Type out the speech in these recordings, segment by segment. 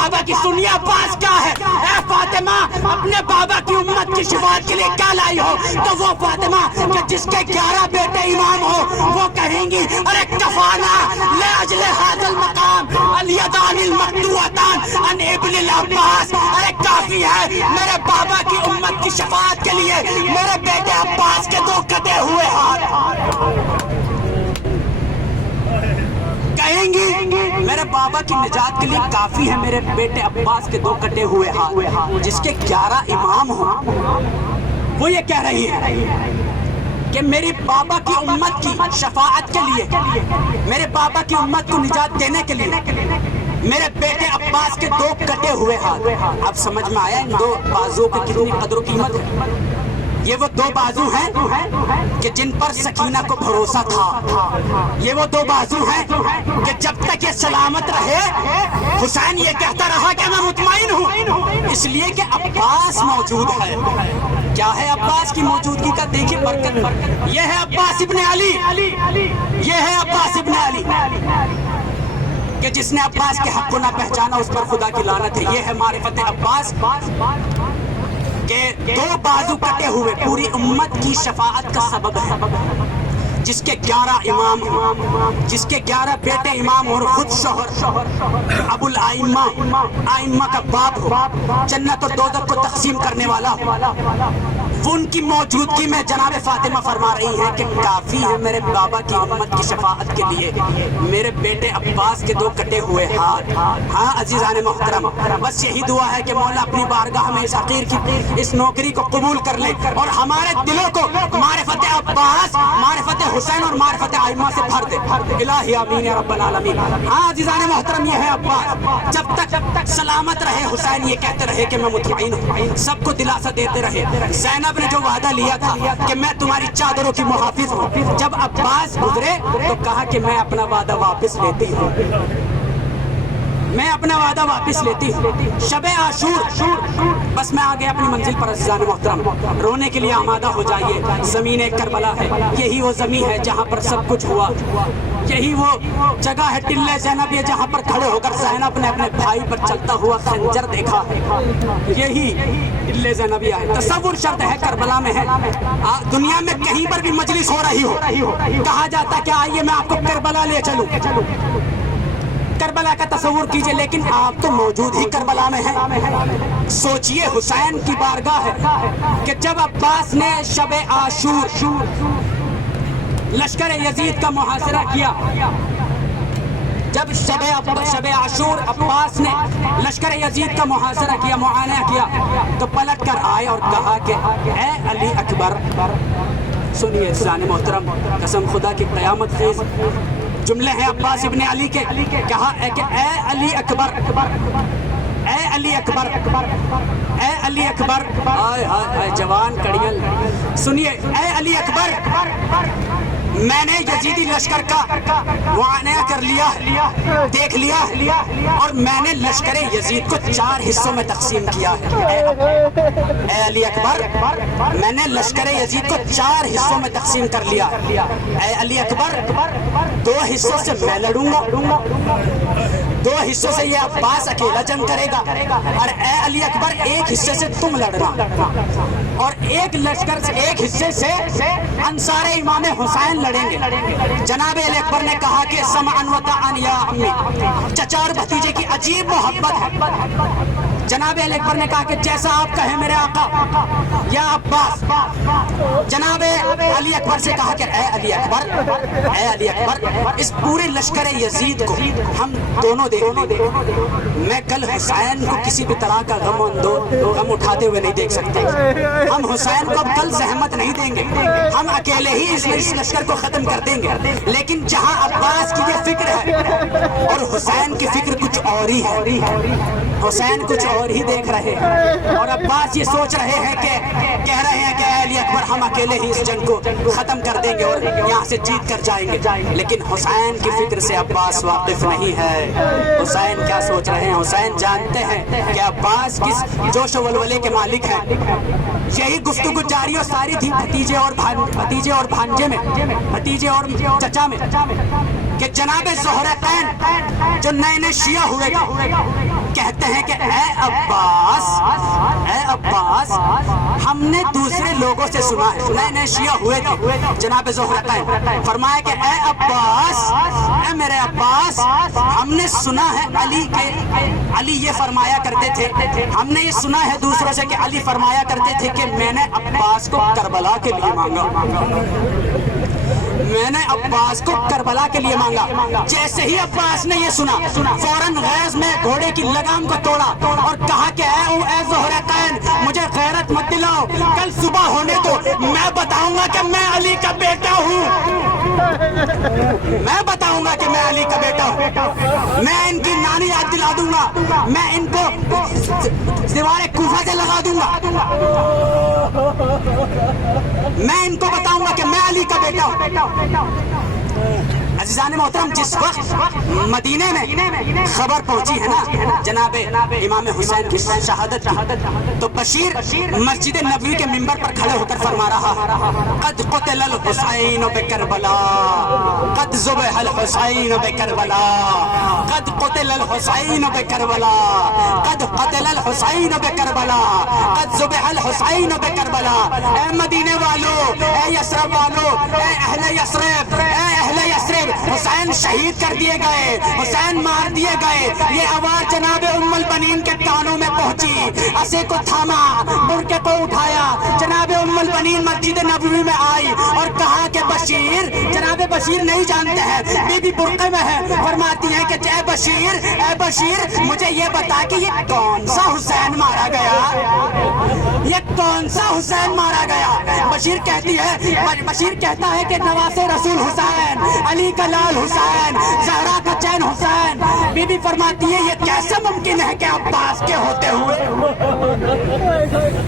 بابا کی سنیے عباس کیا ہے. اے فاطمہ اپنے بابا کی امت کی شفاعت کے لیے کیا لائی ہو؟ تو وہ فاطمہ کہ جس کے 11 بیٹے امام ہو وہ کہیں گی ارے کفانا لاجل ھذا المقام الیدان المقطوعتان ان ابن العباس. ارے کافی ہے میرے بابا کی امت کی شفاعت کے لیے میرے بیٹے عباس کے 2 کٹے ہوئے ہاتھ. کہیں گی میرے بابا کی نجات کے لیے کافی ہے میرے بیٹے عباس کے 2 کٹے ہوئے ہاتھ. جس کے 11 امام ہوں وہ یہ کہہ رہی ہے کہ میری بابا کی امت کی شفاعت کے لیے میرے بابا کی امت کو نجات دینے کے لیے میرے بیٹے عباس کے 2 کٹے ہوئے ہاتھ. اب سمجھ میں آیا ان 2 بازو کی کتنی قدر و قیمت ہے. یہ وہ 2 بازو ہیں کہ جن پر سکینہ کو بھروسہ تھا. یہ وہ 2 بازو ہیں کہ جب تک یہ سلامت رہے حسین یہ کہتا رہا کہ میں مطمئن ہوں اس لیے کہ عباس موجود ہے. کیا ہے عباس کی موجودگی کا دیکھیں برکت. یہ ہے عباس ابن علی. یہ ہے عباس ابن علی کہ جس نے عباس کے حق کو نہ پہچانا اس پر خدا کی لعنت ہے. یہ ہے معرفت عباس کہ 2 بازو کٹے ہوئے پوری امت کی شفاعت کا سبب ہے. جس کے 11 امام جس کے 11 بیٹے امام اور خود شوہر ابو الائمہ آئمہ کا باپ ہو جنت اور دوزخ کو تقسیم کرنے والا ہو. وہ ان کی موجودگی میں جناب فاطمہ فرما رہی ہیں کہ کافی ہے میرے بابا کی امت کی شفاعت کے لیے میرے بیٹے عباس کے 2 کٹے ہوئے ہاتھ. ہاں عزیزان محترم بس یہی دعا ہے کہ مولا اپنی بارگاہ میں اس حقیر کی اس نوکری کو قبول کر لے اور ہمارے دلوں کو معرفت عباس معرفت حسین اور معرفت آئمہ سے بھر دے. الہی آمین یا رب العالمین. ہاں عزیزان محترم یہ ہے عباس جب تک سلامت رہے حسین یہ کہتے رہے کہ میں مطمئن ہوں. سب کو دلاسا دیتے رہے. زینب نے جو وعدہ لیا تھا کہ میں تمہاری چادروں کی محافظ ہوں جب عباس گزرے تو کہا کہ میں اپنا وعدہ واپس لیتی ہوں. میں اپنا وعدہ واپس لیتی ہوں. شب عاشور بس میں آگے اپنی منزل پر عزیزان محترم رونے کے لیے آمادہ ہو جائیے. زمین کربلا ہے. یہی وہ زمین ہے جہاں پر سب کچھ ہوا. یہی وہ جگہ ہے ٹلے زینب یہ جہاں پر کھڑے ہو کر زینب نے اپنے بھائی پر چلتا ہوا خنجر دیکھا. یہی ٹلے زینبیہ ہے. تصور شرط ہے کربلا میں ہے. دنیا میں کہیں پر بھی مجلس ہو رہی ہو کہا جاتا کہ آئیے میں آپ کو کربلا لے چلوں. کربلا کا تصور کیجئے لیکن آپ تو موجود ہی کربلا میں ہیں. سوچئے حسین کی بارگاہ ہے کہ جب عباس نے شب عاشور لشکر یزید کا محاصرہ کیا جب شب عاشور عباس نے لشکر یزید کا محاصرہ کیا معائنہ کیا تو پلٹ کر آئے اور کہا کہ اے علی اکبر. سنیے عزیزان محترم قسم خدا کی قیامت خیز جملے ہیں عباس ابن علی کے. کہا کہ اے علی اکبر اے علی اکبر اے علی اکبر. آئے ہائے جوان کڑیل سنیے. اے علی اکبر میں نے یزیدی لشکر کا معائنہ کر لیا دیکھ لیا اور میں نے لشکر یزید کو 4 حصوں میں تقسیم کیا ہے. اے علی اکبر میں نے لشکر یزید کو 4 حصوں میں تقسیم کر لیا. اے علی اکبر 2 حصوں سے میں لڑوں گا 2 حصوں سے یہ عباس اکیلا جنگ کرے گا اور اے علی اکبر 1 حصے سے تم لڑنا اور 1 لشکر سے 1 حصے سے انصار امام حسین لڑیں گے. جناب علی اکبر نے کہا کہ سمعن و طاعن یا عمی. چچا اور بھتیجے کی عجیب محبت ہے. جناب علی اکبر نے کہا کہ جیسا آپ کہیں میرے آقا یا عباس. جناب علی اکبر سے کہا کہ اے علی اکبر اس پورے لشکر یزید کو ہم دونوں دیکھ لیں. میں کل حسین کو کسی بھی طرح کا غم اٹھاتے ہوئے نہیں دیکھ سکتے. ہم حسین کو اب کل زحمت نہیں دیں گے. ہم اکیلے ہی اس لشکر کو ختم کر دیں گے. لیکن جہاں عباس کی یہ فکر ہے اور حسین کی فکر کچھ اور ہی ہے. حسین کچھ اور ہی دیکھ رہے ہیں اور عباس یہ سوچ رہے ہیں کہ کہہ رہے ہیں کہ اے علی اکبر ہم اکیلے ہی اس جنگ کو ختم کر دیں گے اور یہاں سے جیت کر جائیں گے. لیکن حسین کی فکر سے عباس واقف نہیں ہے. حسین کیا سوچ رہے ہیں؟ حسین جانتے ہیں کہ عباس کس جوش و ولولے کے مالک ہیں. یہی گفتگو جاری اور ساری تھی بھتیجے اور بھانجے میں بھتیجے اور چچا میں کہ جناب زہرتین جو نئے شیعہ ہوئے تھے کہتے ہیں کہ اے عباس ہم نے دوسرے لوگوں سے سنا ہے، نئے نئے شیعہ ہوئے تھے جناب زہرتین، فرمایا کہ اے عباس، اے میرے عباس، ہم نے سنا ہے علی یہ فرمایا کرتے تھے، ہم نے یہ سنا ہے دوسروں سے کہ علی فرمایا کرتے تھے کہ میں نے عباس کو کربلا کے لیے مانگا، میں نے عباس کو کربلا کے لیے مانگا۔ جیسے ہی عباس نے یہ سنا فوراً غیظ میں گھوڑے کی لگام کو توڑا اور کہا کہ اے زہرتین مجھے غیرت مت دلاؤ، کل صبح ہونے دو، میں بتاؤں گا کہ میں علی کا بیٹا ہوں، میں بتاؤں گا کہ میں علی کا بیٹا ہوں، میں ان کی نانی یاد دلا دوں گا، میں ان کو دیوار کوفہ سے لگا دوں گا، میں ان کو بتاؤں گا کہ میں علی کا بیٹا ہوں۔ عزیزان محترم، جس وقت مدینے میں خبر پہنچی ہے نا جناب امام حسین کی شہادت کی، تو بشیر مسجد نبوی کے منبر پر کھڑے ہو کر فرما رہا، قد قتل الحسین بکربلا، قد ذبح الحسین بکربلا، قد قتل الحسین بکربلا، قد قتل الحسین بکربلا، قد ذبح الحسین بکربلا۔ اے مدینے والو، اے یثرب والو، اے اہل یثرب، اے اہل یثرب، حسین شہید کر دیے گئے، حسین مار دیے گئے۔ یہ آواز جناب ام البنین کے کانوں میں پہنچی، اسے کو تھاما، برقعے کو اٹھایا، جناب ام البنین مسجد نبوی میں آئی اور کہا کہ بشیر، جناب بشیر نہیں جانتے ہیں، بی بی برقعے میں ہے، فرماتی ہیں کہ اے بشیر مجھے یہ بتا کہ یہ کون سا حسین مارا گیا، یہ کون سا حسین مارا گیا؟ بشیر کہتا ہے کہ نواز رسول حسین، علی کا لال حسین، زہرا کا چین حسین۔ بی بی فرماتی ہے یہ کیسے ممکن ہے کہ عباس کے ہوتے ہوئے،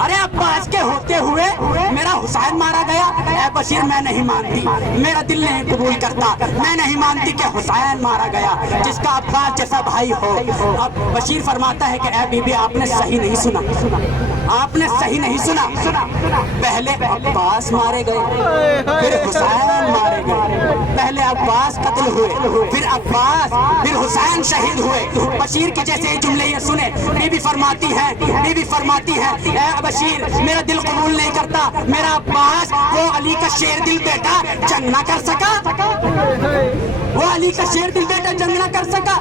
ارے عباس کے ہوتے ہوئے میرا حسین مارا گیا؟ اے بشیر میں نہیں مانتی، میرا دل نہیں قبول کرتا، میں نہیں مانتی کہ حسین مارا گیا جس کا عباس جیسا بھائی ہو۔ اب بشیر فرماتا ہے کہ اے بی بی آپ نے صحیح نہیں سنا، آپ نے صحیح نہیں سنا، پہلے عباس مارے گئے پھر حسین مارے گئے، پہلے عباس قتل ہوئے پھر عباس پھر حسین شہید ہوئے۔ بشیر کے جیسے جملے یہ سنے، بی بی فرماتی ہے اے بشیر میرا دل قبول نہیں کرتا، میرا عباس وہ علی کا شیر دل بیٹا جنگ نہ کر سکا، وہ علی کا شیر دل بیٹا جنگ نہ کر سکا۔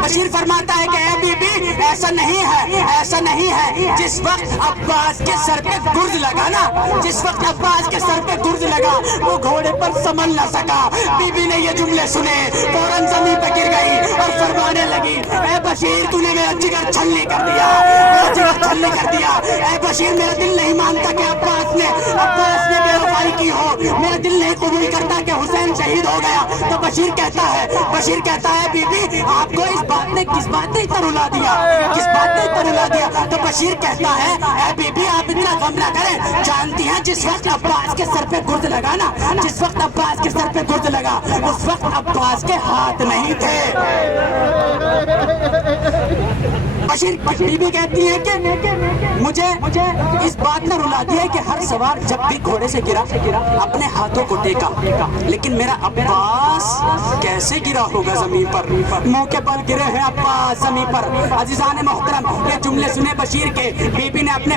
بشیر فرماتا ہے کہ اے بی بی ایسا نہیں ہے، ایسا نہیں ہے، جس وقت عباس کے سر پہ گرز لگا نا، جس وقت عباس کے سر پہ گرز لگا وہ گھوڑے پر سنبھل نہ سکا۔ بی بی نے یہ جملے سنے فوراً زمین پہ گر گئی اور فرمانے لگی اے بشیر تو نے میرا جگر چھلنی کر دیا، میرا جگر چھلنی کر دیا۔ اے بشیر میرا دل نہیں مانتا کہ عباس نے بے وفائی کی ہو، میرا دل نہیں قبول کرتا کہ حسین شہید ہو گیا۔ تو بشیر کہتا ہے بی بی آپ کو کس بات نے اتنا رلا دیا، کس بات نے اتنا رلا دیا؟ تو بشیر کہتا ہے اے بی بی آپ اتنا غم نہ کریں، جانتی ہیں جس وقت عباس کے سر پہ گرز لگا نا، جس وقت عباس کے سر پہ گرز لگا اس وقت عباس کے ہاتھ نہیں تھے۔ بی بی کہتی ہے کہ مجھے اس بات نے رلا دیا ہے کہ ہر سوار جب بھی گھوڑے سے گرا اپنے ہاتھوں کو ٹیکا، لیکن میرا عباس کیسے گرا ہوگا زمین پر، منہ کے بل گرے ہیں عباس زمین پر۔ عزیزان محترم یہ جملے سنے بشیر کے، بی بی نے اپنے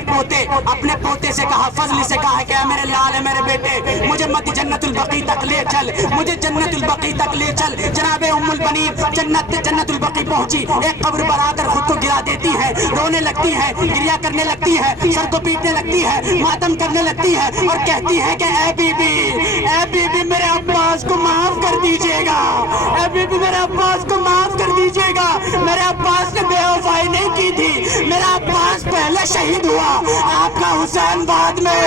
پوتے سے کہا، فضل سے کہا کہ میرے لال ہے میرے بیٹے مجھے مت جنت البقیع تک لے چل، مجھے جنت البقیع تک لے چل۔ جناب ام البنین جنت البقیع پہنچی، ایک قبر پر آ کر خود کو گرا دیتی ہے، رونے لگتی ہے، گریا کرنے لگتی ہے، سر کو پیٹنے لگتی ہے، ماتم کرنے لگتی ہے اور کہتی ہے کہ اے بی بی میرے عباس کو معاف کر دیجیے گا، اے بی بی میرے عباس کو معاف کر دیجیے گا، میرے عباس نے بے وفائی نہیں کی تھی، میرا عباس پہلے شہید ہوا، آپ کا حسین بعد میں۔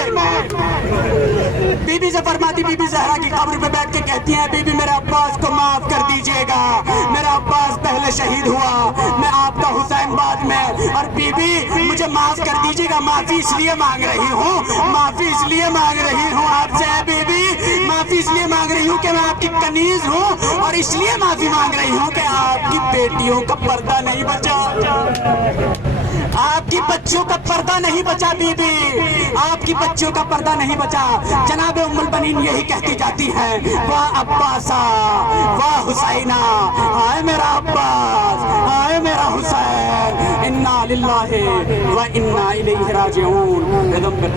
بی بی سے فرماتی، بی بی زہرا کی قبر پہ بیٹھ کے کہتی ہیں بی بی میرے عباس کو معاف کر دیجیے گا، میرا عباس پہلے شہید ہوا، میں آپ کا حسین بعد میں، اور بی بی مجھے معاف کر دیجیے گا، معافی اس لیے مانگ رہی ہوں آپ سے، بی بی معافی اس لیے مانگ رہی ہوں کہ میں آپ کی کنیز ہوں، اور اس لیے معافی مانگ رہی ہوں کہ آپ کی بیٹیوں کا پردہ نہیں بچا، آپ کی بچیوں کا پردہ نہیں بچا، بی بی آپ کی بچیوں کا پردہ نہیں بچا۔ جناب ام البنین یہی کہتی جاتی ہیں، واہ عباسا واہ حسینہ، آئے میرا عباس، آئے میرا حسین، انا للہ و انا الیہ راجعون.